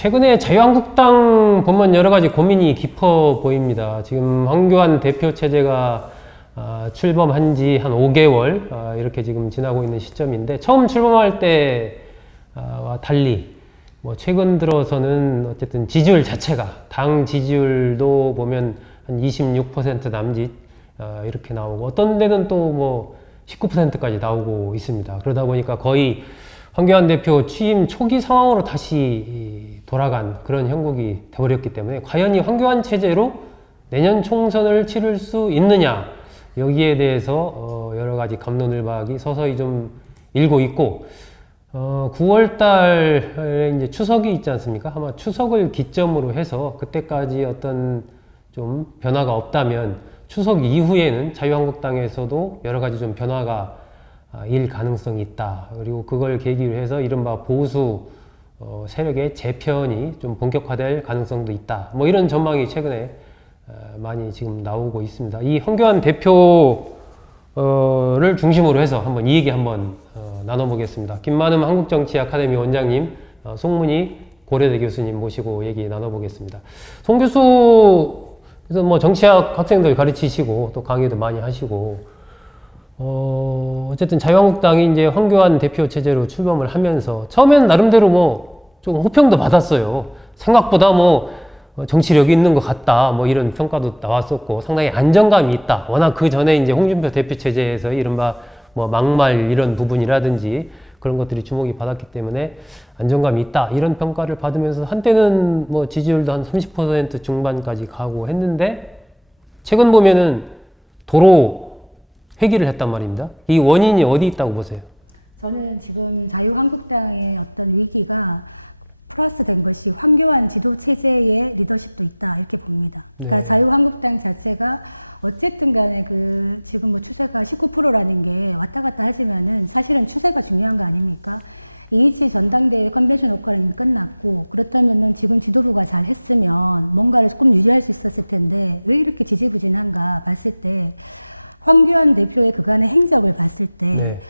최근에 자유한국당 보면 여러 가지 고민이 깊어 보입니다. 지금 황교안 대표 체제가 출범한 지 한 5개월 이렇게 지금 지나고 있는 시점인데, 처음 출범할 때와 달리 뭐 최근 들어서는 어쨌든 지지율 자체가, 당 지지율도 보면 한 26% 남짓 이렇게 나오고, 어떤 데는 또 뭐 19%까지 나오고 있습니다. 그러다 보니까 거의 황교안 대표 취임 초기 상황으로 다시 돌아간 그런 형국이 되어버렸기 때문에, 과연 이 황교안 체제로 내년 총선을 치를 수 있느냐, 여기에 대해서 여러 가지 갑론을박이 서서히 좀 일고 있고, 9월 달에 이제 추석이 있지 않습니까? 아마 추석을 기점으로 해서 그때까지 어떤 좀 변화가 없다면 추석 이후에는 자유한국당에서도 여러 가지 좀 변화가 일 가능성이 있다. 그리고 그걸 계기로 해서 이른바 보수 세력의 재편이 좀 본격화될 가능성도 있다. 뭐 이런 전망이 최근에 많이 지금 나오고 있습니다. 이 황교안 대표를 중심으로 해서 한번 이 얘기 한번 나눠보겠습니다. 김만음 한국정치 아카데미 원장님, 송문희 고려대 교수님 모시고 얘기 나눠보겠습니다. 송 교수, 그래서 뭐 정치학 학생들 가르치시고 또 강의도 많이 하시고, 어쨌든 자유한국당이 이제 황교안 대표 체제로 출범을 하면서 처음에는 나름대로 뭐 좀 호평도 받았어요. 생각보다 뭐 정치력이 있는 것 같다, 뭐 이런 평가도 나왔었고, 상당히 안정감이 있다. 워낙 그 전에 이제 홍준표 대표 체제에서 이른바 뭐 막말 이런 부분이라든지 그런 것들이 주목이 받았기 때문에 안정감이 있다, 이런 평가를 받으면서 한때는 뭐 지지율도 한 30% 중반까지 가고 했는데, 최근 보면은 도로 회귀를 했단 말입니다. 이 원인이 어디 있다고 보세요? 저는 지금 자유한국당의 어떤 위기가 플러스된 것이 황교안 지도체제의 리더십이 있다, 이렇게 봅니다. 네. 자유한국당 자체가 어쨌든 간에 지금 투세가 19%라는데 왔다 갔다 하지만은 사실은 투세가 중요한 거 아닙니까? H 전당대회 컨벤션 효과는 끝났고, 그렇다면 지금 지도부가 잘 했으면 뭔가를 조금 유지할 수 있었을 텐데 왜 이렇게 지지부진한가 봤을 때, 황교안 대표의 그간의 행적을 봤을 때 네.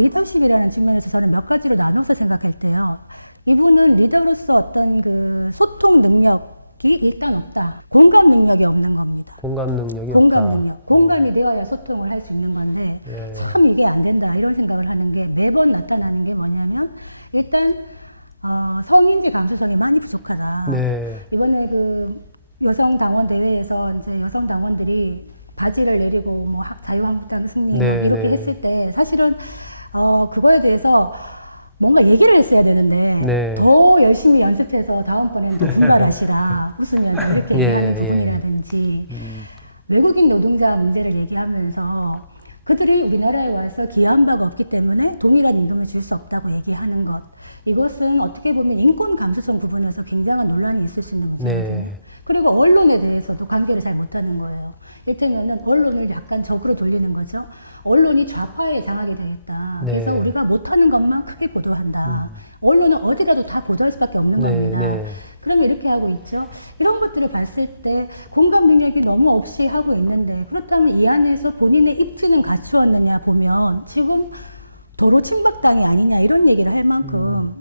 리더십이라는 측면에서 저는 몇 가지로 나눠서 생각할게요. 이분은 리더로서 어떤 그 소통 능력이 일단 없다. 공감 능력이 없는 겁니다. 공감 능력이 없다. 공감이 되어야 소통을 할 수 있는 건데, 네. 참 이게 안 된다, 이런 생각을 하는 게 매번 나타나는 게 뭐냐면, 일단 성인지 감수성이 많이 부족하다. 네. 이번에 그 여성 당원 대회에서 이제 여성 당원들이 바지를 내리고 뭐 자유한국당 승리 네, 이렇게 네. 했을 때, 사실은 그거에 대해서 뭔가 얘기를 했어야 되는데, 네. 더 열심히 연습해서 다음번에는 김관아 씨가 웃으면 이렇게 예, 얘기한다든지, 외국인 노동자 문제를 얘기하면서 그들이 우리나라에 와서 기여한 바가 없기 때문에 동일한 임금을 줄 수 없다고 얘기하는 것, 이것은 어떻게 보면 인권 감수성 부분에서 굉장한 논란이 있을 수 있는 거죠. 네. 그리고 언론에 대해서도 관계를 잘 못하는 거예요. 이를테면 언론을 약간 적으로 돌리는 거죠. 언론이 좌파에 장악이 되어 있다. 네. 그래서 우리가 못하는 것만 크게 보도한다. 언론은 어디라도 다 보도할 수밖에 없는 네, 겁니다. 네. 그런데 이렇게 하고 있죠. 이런 것들을 봤을 때 공감 능력이 너무 없이 하고 있는데, 그렇다면 이 안에서 본인의 입지는 갖추었느냐 보면 지금 도로 침박당이 아니냐, 이런 얘기를 할 만큼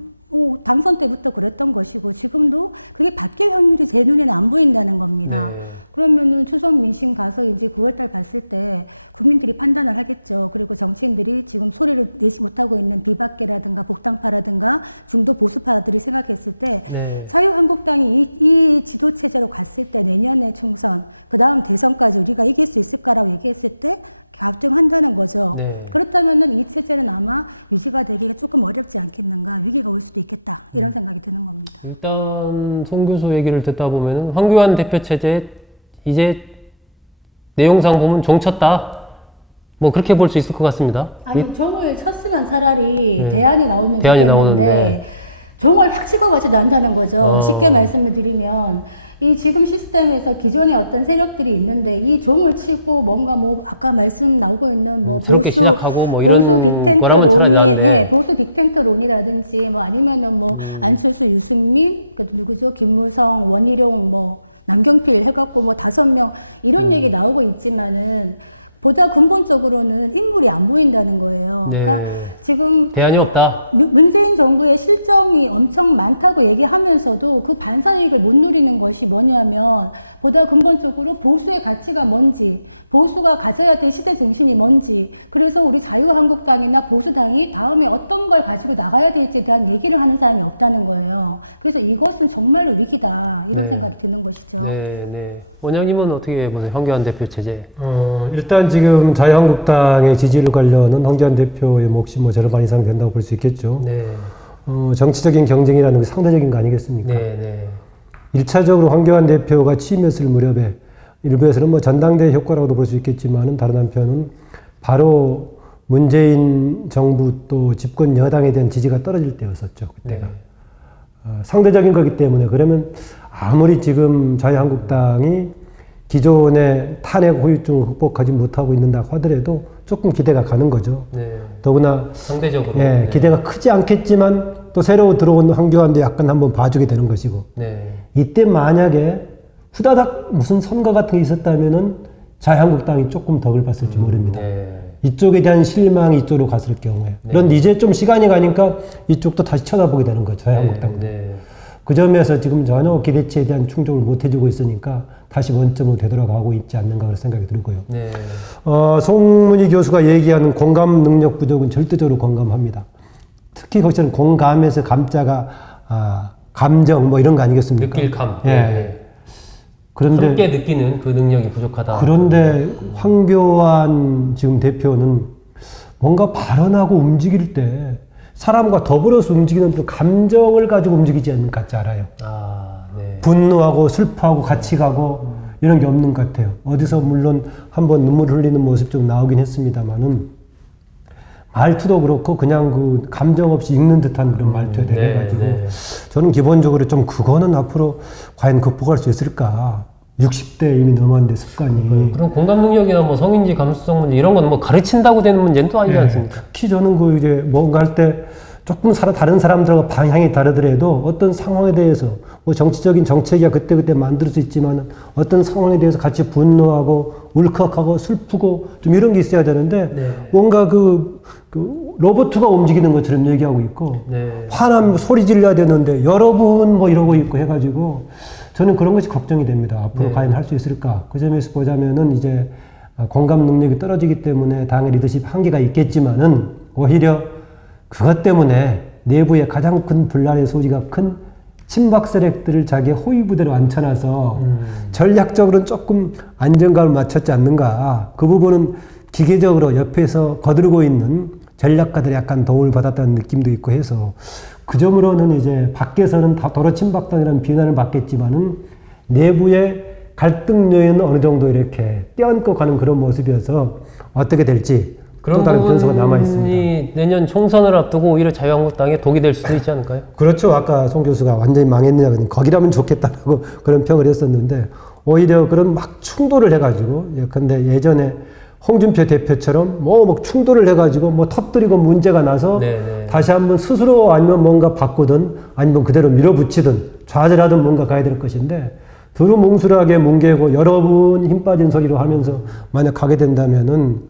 강성 때부터 그랬던 것이고 지금도 그게 바뀌는 제 눈에는 안 보인다는 겁니다. 네. 그러면 추석 민심 가서 이제 9월달 갔을 때 국민들이 판단을 하겠죠. 그리고 정치인들이 지금 소리를 내지 못하고 있는 불박계라든가 북당파라든가 중도 보수파들이 생각했을 때, 네. 자유한국당이 이 지도체제를 봤을 때 내년에 총선, 그 다음 대선까지 우리가 이길 수 있을까라고 얘기했을 때 각성한다는 거죠. 네. 그렇다면 이 체제는 아마 우리가 되게 조금 어렵지 않겠는가, 미래가 올 수도 있겠다, 이런 생각이 드는 겁니다. 일단 송 교수 얘기를 듣다 보면은 황교안 대표 체제 이제 내용상 보면 종쳤다, 뭐 그렇게 볼 수 있을 것 같습니다. 아니, 종을 쳤으면 차라리 네. 대안이 나오면 대안이 되는데 나오는데 종을 확 찍어가지고 난다는 거죠. 쉽게 쉽게 말씀을 드리면 이 지금 시스템에서 기존에 어떤 세력들이 있는데 이 종을 치고 뭔가 뭐 아까 말씀 나오고 있는 뭐 새롭게 시작하고 뭐 이런 거라면 차라리 나은데, 보수 빅텐터론이라든지 뭐 아니면은 뭐 안철수, 유승민, 그 누구죠, 김무성, 원희룡, 뭐 남경필 해갖고 뭐 5명 이런 얘기 나오고 있지만은 보다 근본적으로는 인물이 안 보인다는 거예요. 네. 그러니까 지금 대안이 없다. 문재인 정부의 실정이 엄청 많다고 얘기하면서도 그 반사이익을 못 누리는 것이 뭐냐면 보다 근본적으로 보수의 가치가 뭔지, 보수가 가져야 될 시대 정신이 뭔지, 그래서 우리 자유한국당이나 보수당이 다음에 어떤 걸 가지고 나가야 될지에 대한 얘기를 하는 사람이 없다는 거예요. 그래서 이것은 정말 위기다 이렇게 네. 생각이 드는 것이죠. 네, 네. 원장님은 어떻게 보세요? 황교안 대표 체제. 일단 지금 자유한국당의 지지를 관련은 황교안 대표의 몫이 뭐 절반 이상 된다고 볼 수 있겠죠. 네. 정치적인 경쟁이라는 게 상대적인 거 아니겠습니까? 네, 네. 1차적으로 황교안 대표가 취임했을 무렵에 일부에서는 뭐 전당대회 효과라고도 볼 수 있겠지만은 다른 한편은 바로 문재인 정부 또 집권 여당에 대한 지지가 떨어질 때였었죠. 그때가. 네. 상대적인 거기 때문에 그러면 아무리 지금 자유한국당이 기존의 탄핵 후유증을 극복하지 못하고 있는다 하더라도 조금 기대가 가는 거죠. 네. 더구나 상대적으로. 예, 네. 기대가 크지 않겠지만 또 새로 들어온 황교안도 약간 한번 봐주게 되는 것이고 네. 이때 만약에 후다닥 무슨 선거 같은 게 있었다면은 자유한국당이 조금 덕을 봤을지 모릅니다. 네. 이쪽에 대한 실망이 이쪽으로 갔을 경우에. 그런데 이제 좀 시간이 가니까 이쪽도 다시 쳐다보게 되는 거죠. 자유한국당도. 네. 그 점에서 지금 전혀 기대치에 대한 충족을 못 해주고 있으니까 다시 원점으로 되돌아가고 있지 않는가 그런 생각이 들고요. 네. 송문희 교수가 얘기하는 공감 능력 부족은 절대적으로 공감합니다. 특히 거기서는 공감에서 감자가 감정 뭐 이런 거 아니겠습니까? 느낄 감. 예. 네. 그런데 함께 느끼는 그 능력이 부족하다. 그런데 황교안 지금 대표는 뭔가 발언하고 움직일 때 사람과 더불어서 움직이는 또 감정을 가지고 움직이지 않는 것 같지 않아요. 아, 네. 분노하고 슬퍼하고 같이 가고 이런 게 없는 것 같아요. 어디서 물론 한번 눈물 흘리는 모습 좀 나오긴 했습니다만은 말투도 그렇고 그냥 그 감정 없이 읽는 듯한 그런 말투에 대해가지고 네. 저는 기본적으로 좀 그거는 앞으로 과연 극복할 수 있을까? 60대 이미 넘었는데 습관이. 그런 공감 능력이나 뭐 성인지 감수성 문제 이런 건 뭐 가르친다고 되는 문제는 또 아니지 않습니까? 특히 저는 그 이제 뭔가 할 때 조금 다른 사람들과 방향이 다르더라도 어떤 상황에 대해서 뭐 정치적인 정책이야 그때그때 만들 수 있지만 어떤 상황에 대해서 같이 분노하고 울컥하고 슬프고 좀 이런 게 있어야 되는데 뭔가 그 로봇가 움직이는 것처럼 얘기하고 있고 네. 화나면 소리 질러야 되는데 여러분 뭐 이러고 있고 해가지고 저는 그런 것이 걱정이 됩니다. 앞으로 과연 할 수 있을까? 그 점에서 보자면은 이제 공감 능력이 떨어지기 때문에 당의 리더십 한계가 있겠지만은 오히려 그것 때문에 내부에 가장 큰 분란의 소지가 큰 친박 세력들을 자기 호위 부대로 앉혀놔서 전략적으로는 조금 안정감을 맞췄지 않는가. 그 부분은 기계적으로 옆에서 거두르고 있는 전략가들이 약간 도움을 받았다는 느낌도 있고 해서 그 점으로는 이제 밖에서는 다 도로 친박당이라는 비난을 받겠지만은 내부의 갈등 요인은 어느 정도 이렇게 떼안고 가는 그런 모습이어서 어떻게 될지 또 다른 변수가 남아 있습니다. 내년 총선을 앞두고 오히려 자유한국당에 독이 될 수도 있지 않을까요? 그렇죠. 아까 송 교수가 완전히 망했느냐 거기라면 좋겠다라고 그런 평을 했었는데 오히려 그런 막 충돌을 해가지고 근데 예전에 홍준표 대표처럼 뭐 충돌을 해가지고 뭐 터뜨리고 문제가 나서 네네. 다시 한번 스스로 아니면 뭔가 바꾸든 아니면 그대로 밀어붙이든 좌절하든 뭔가 가야 될 것인데 두루뭉술하게 뭉개고 여러분 힘 빠진 소리로 하면서 만약 가게 된다면은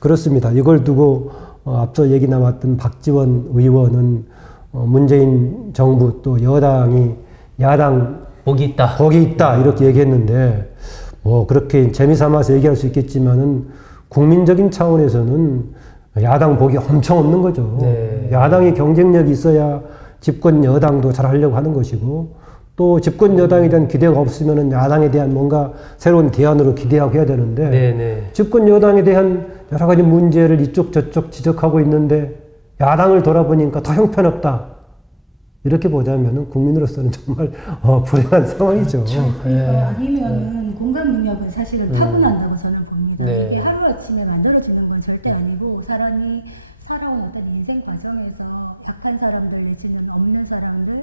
그렇습니다. 이걸 두고 앞서 얘기 나왔던 박지원 의원은 문재인 정부 또 여당이 야당 복이 있다. 이렇게 얘기했는데 뭐 그렇게 재미삼아서 얘기할 수 있겠지만은 국민적인 차원에서는 야당 복이 엄청 없는 거죠. 네. 야당이 경쟁력이 있어야 집권 여당도 잘 하려고 하는 것이고 또 집권 여당에 대한 기대가 없으면은 야당에 대한 뭔가 새로운 대안으로 기대하고 해야 되는데 네네. 집권 여당에 대한 여러 가지 문제를 이쪽 저쪽 지적하고 있는데 야당을 돌아보니까 더 형편없다. 이렇게 보자면은 국민으로서는 정말 불행한 상황이죠. 아니면은 공감 능력은 사실은 타고난다고 저는 봅니다. 네. 이게 하루아침에 만들어지는 건 절대 아니고 사람이 살아온 어떤 인생 과정에서 약한 사람들 내지는 없는 사람들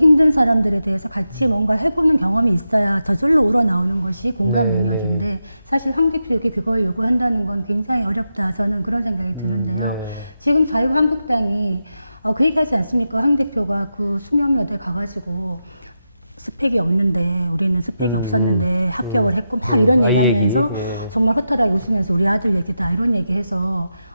힘든 사람들에 대해서 같이 뭔가 해보는 경험이 있어야 저절로 우러나오는 것이 공감능력인데 사실 한국에게 그걸 요구한다는 건 굉장히 어렵다. 저는 그런 생각이 드는데요. 네. 지금 자유한국당이 그게 가지 않습니까? 황 대표가 그 수명여대 가가지고 스펙이 없는데 우리는 스펙이 없었는데 합격을 했고 다 이런 아이 얘기. 얘기해서 예. 정말 허탈하게 웃으면서 우리 아들 얘기 다 이런 얘기해서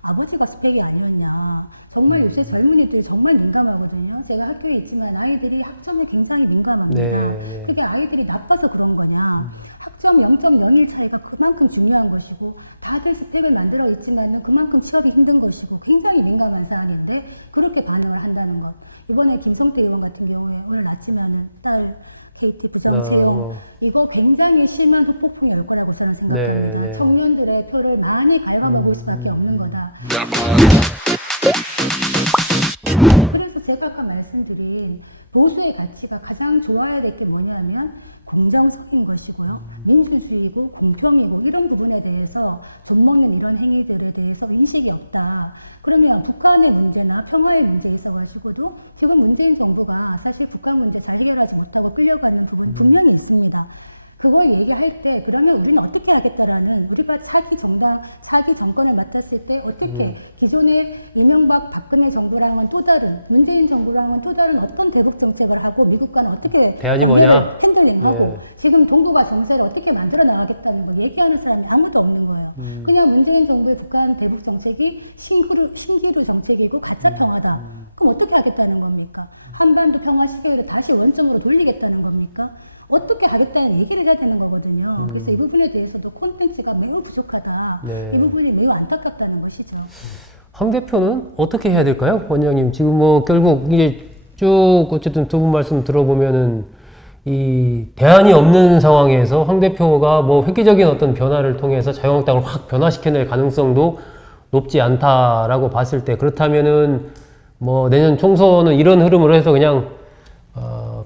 아버지가 스펙이 아니었냐. 정말 요새 젊은이들이 정말 민감하거든요. 제가 학교에 있지만 아이들이 학점에 굉장히 민감합니다. 네. 그게 아이들이 나빠서 그런 거냐. 학점 0.01 차이가 그만큼 중요한 것이고 다들 스펙을 만들어 있지만 그만큼 취업이 힘든 것이고 굉장히 민감한 사안인데 그렇게 반응을 한다는 것. 이번에 김성태 의원 같은 경우에 오늘 아침에는 딸 KT 부장세요. 이거 굉장히 심한 후폭풍이 올 거라고 저는 생각합니다. 네. 청년들의 표를 많이 갉아먹을 수밖에 없는 거다. 그래서 제가 아까 말씀드린 보수의 가치가 가장 좋아야 될 게 뭐냐면 공정성인 것이고요. 민주주의고 공평이고 이런 부분에 대해서 좀먹는 이런 행위들에 대해서 인식이 없다. 그러면 북한의 문제나 평화의 문제에 있어가지고도 지금 문재인 정부가 사실 북한 문제 잘 해결하지 못하고 끌려가는 부분이 분명히 있습니다. 그걸 얘기할 때 그러면 우리는 어떻게 하겠다라는 우리가 차기 정권을 맡았을 때 어떻게 기존의 이명박 박근혜 정부랑은 또 다른 문재인 정부랑은 또 다른 어떤 대북 정책을 하고 미국과는 어떻게 대안이 뭐냐? 핸들링하고 예. 지금 동북아 정세를 어떻게 만들어 나가겠다는 걸 얘기하는 사람이 아무도 없는 거예요. 그냥 문재인 정부의 북한 대북 정책이 신기루 정책이고 가짜 평화다. 그럼 어떻게 하겠다는 겁니까? 한반도 평화 시대를 다시 원점으로 돌리겠다는 겁니까? 어떻게 하겠다는 얘기를 해야 되는 거거든요. 그래서 이 부분에 대해서도 콘텐츠가 매우 부족하다. 네. 이 부분이 매우 안타깝다는 것이죠. 황 대표는 어떻게 해야 될까요? 원장님, 지금 뭐 결국 이게 쭉 어쨌든 두 분 말씀 들어보면은 이 대안이 없는 상황에서 황 대표가 뭐 획기적인 어떤 변화를 통해서 자유한국당을 확 변화시켜낼 가능성도 높지 않다라고 봤을 때 그렇다면은 뭐 내년 총선은 이런 흐름으로 해서 그냥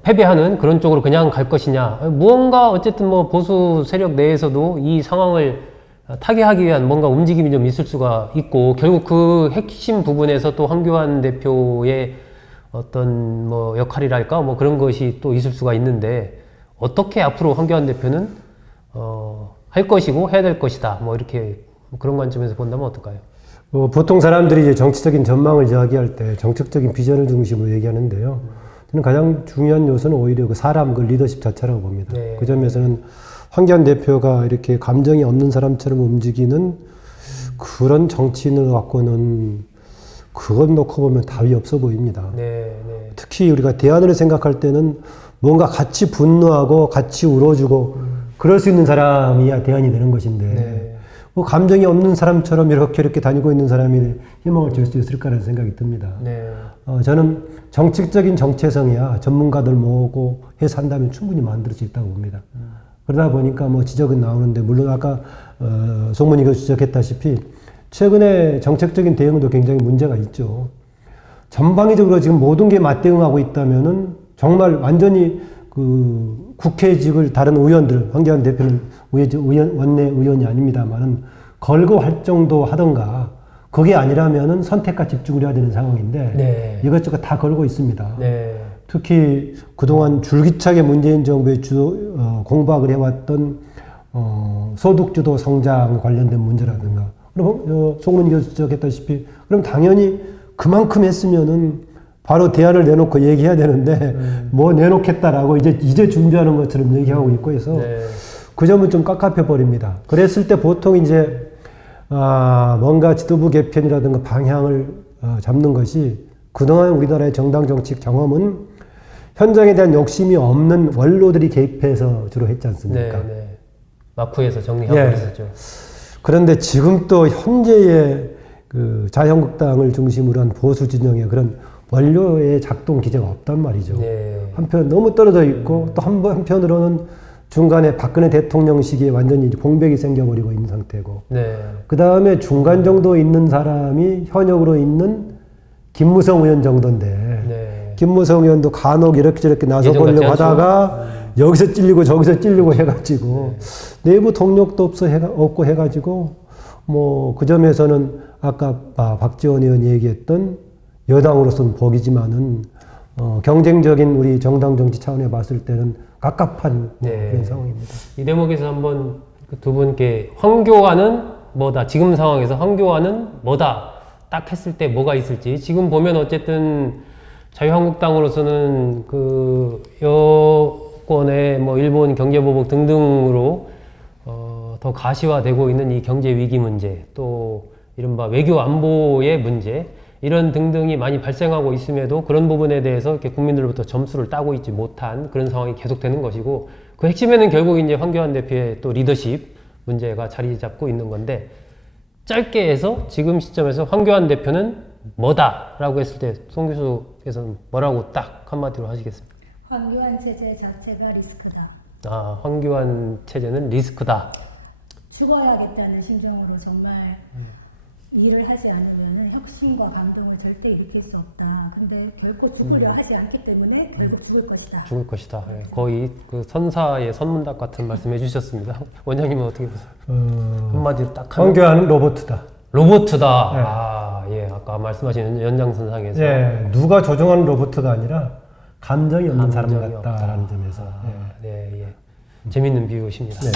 패배하는 그런 쪽으로 그냥 갈 것이냐. 무언가 어쨌든 뭐 보수 세력 내에서도 이 상황을 타개하기 위한 뭔가 움직임이 좀 있을 수가 있고 결국 그 핵심 부분에서 또 황교안 대표의 어떤 뭐 역할이랄까 뭐 그런 것이 또 있을 수가 있는데 어떻게 앞으로 황교안 대표는 할 것이고 해야 될 것이다. 뭐 이렇게 그런 관점에서 본다면 어떨까요? 보통 사람들이 이제 정치적인 전망을 이야기할 때 정책적인 비전을 중심으로 얘기하는데요. 저는 가장 중요한 요소는 오히려 그 사람, 그 리더십 자체라고 봅니다. 네. 그 점에서는 황교안 대표가 이렇게 감정이 없는 사람처럼 움직이는 그런 정치인을 갖고는 그것 놓고 보면 답이 없어 보입니다. 네. 특히 우리가 대안을 생각할 때는 뭔가 같이 분노하고 같이 울어주고 그럴 수 있는 사람이야 대안이 되는 것인데 네. 뭐 감정이 없는 사람처럼 이렇게 다니고 있는 사람이 희망을 줄 수 있을까라는 생각이 듭니다. 네. 저는 정책적인 정체성이야 전문가들 모으고 해서 한다면 충분히 만들 수 있다고 봅니다. 그러다 보니까 뭐 지적은 나오는데 물론 아까 송문희 교수 지적했다시피 최근에 정책적인 대응도 굉장히 문제가 있죠. 전방위적으로 지금 모든 게 맞대응하고 있다면은 정말 완전히 그 국회직을 다른 의원들, 황교안 대표는 원내 의원이 아닙니다만은 걸고 할 정도 하던가 그게 아니라면은 선택과 집중을 해야 되는 상황인데 네. 이것저것 다 걸고 있습니다. 네. 특히 그동안 줄기차게 문재인 정부의 공박을 해왔던 소득주도 성장 관련된 문제라든가 그럼 송문희 교수 지적했다시피 그럼 당연히 그만큼 했으면은 바로 대안을 내놓고 얘기해야 되는데 뭐 내놓겠다라고 이제 준비하는 것처럼 얘기하고 있고 해서 네. 그 점은 좀 깝깝해 버립니다. 그랬을 때 보통 이제 뭔가 지도부 개편이라든가 방향을 잡는 것이 그동안 우리나라의 정당 정치 경험은 현장에 대한 욕심이 없는 원로들이 개입해서 주로 했지 않습니까? 네. 마쿠에서 정리하고 예. 있었죠. 그런데 지금 또 현재의 그 자유한국당을 중심으로 한 보수 진영의 그런 원료의 작동 기제가 없단 말이죠. 네. 한편 너무 떨어져 있고 또 한편으로는 중간에 박근혜 대통령 시기에 완전히 공백이 생겨버리고 있는 상태고 네. 그 다음에 중간 정도 있는 사람이 현역으로 있는 김무성 의원 정도인데 네. 김무성 의원도 간혹 이렇게 저렇게 나서보려고 하다가 여기서 찔리고 저기서 찔리고 해가지고 내부 동력도 없고 해가지고 뭐 그 점에서는 아까 박지원 의원이 얘기했던 여당으로서는 복이지만은 경쟁적인 우리 정당 정치 차원에 봤을 때는 갑갑한 네. 그런 상황입니다. 이 대목에서 한번 그 두 분께 황교안은 뭐다 지금 상황에서 황교안은 뭐다 딱 했을 때 뭐가 있을지 지금 보면 어쨌든 자유한국당으로서는 그 정치권의 뭐 일본 경제보복 등등으로 더 가시화되고 있는 이 경제 위기 문제, 또 이른바 외교 안보의 문제, 이런 등등이 많이 발생하고 있음에도 그런 부분에 대해서 이렇게 국민들로부터 점수를 따고 있지 못한 그런 상황이 계속되는 것이고, 그 핵심에는 결국 이제 황교안 대표의 또 리더십 문제가 자리 잡고 있는 건데, 짧게 해서 지금 시점에서 황교안 대표는 뭐다라고 했을 때 송 교수께서는 뭐라고 딱 한마디로 하시겠습니까? 황교안 체제 자체가 리스크다. 아, 황교안 체제는 리스크다. 죽어야겠다는 심정으로 정말 일을 하지 않으면 혁신과 감동을 절대 일으킬 수 없다. 근데 결코 죽으려 하지 않기 때문에 결국 죽을 것이다. 죽을 것이다. 예, 거의 그 선사의 선문답 같은 말씀 해주셨습니다. 원장님은 어떻게 보세요? 한마디로 딱 하면 황교안은 로봇이다. 로봇이다. 네. 아, 예, 아까 말씀하신 연장선상에서 예, 누가 조종하는 로봇가 아니라 감정이 없는 사람 감정이 같다라는 점에서. 예. 네, 예. 재밌는 비유십니다. 네.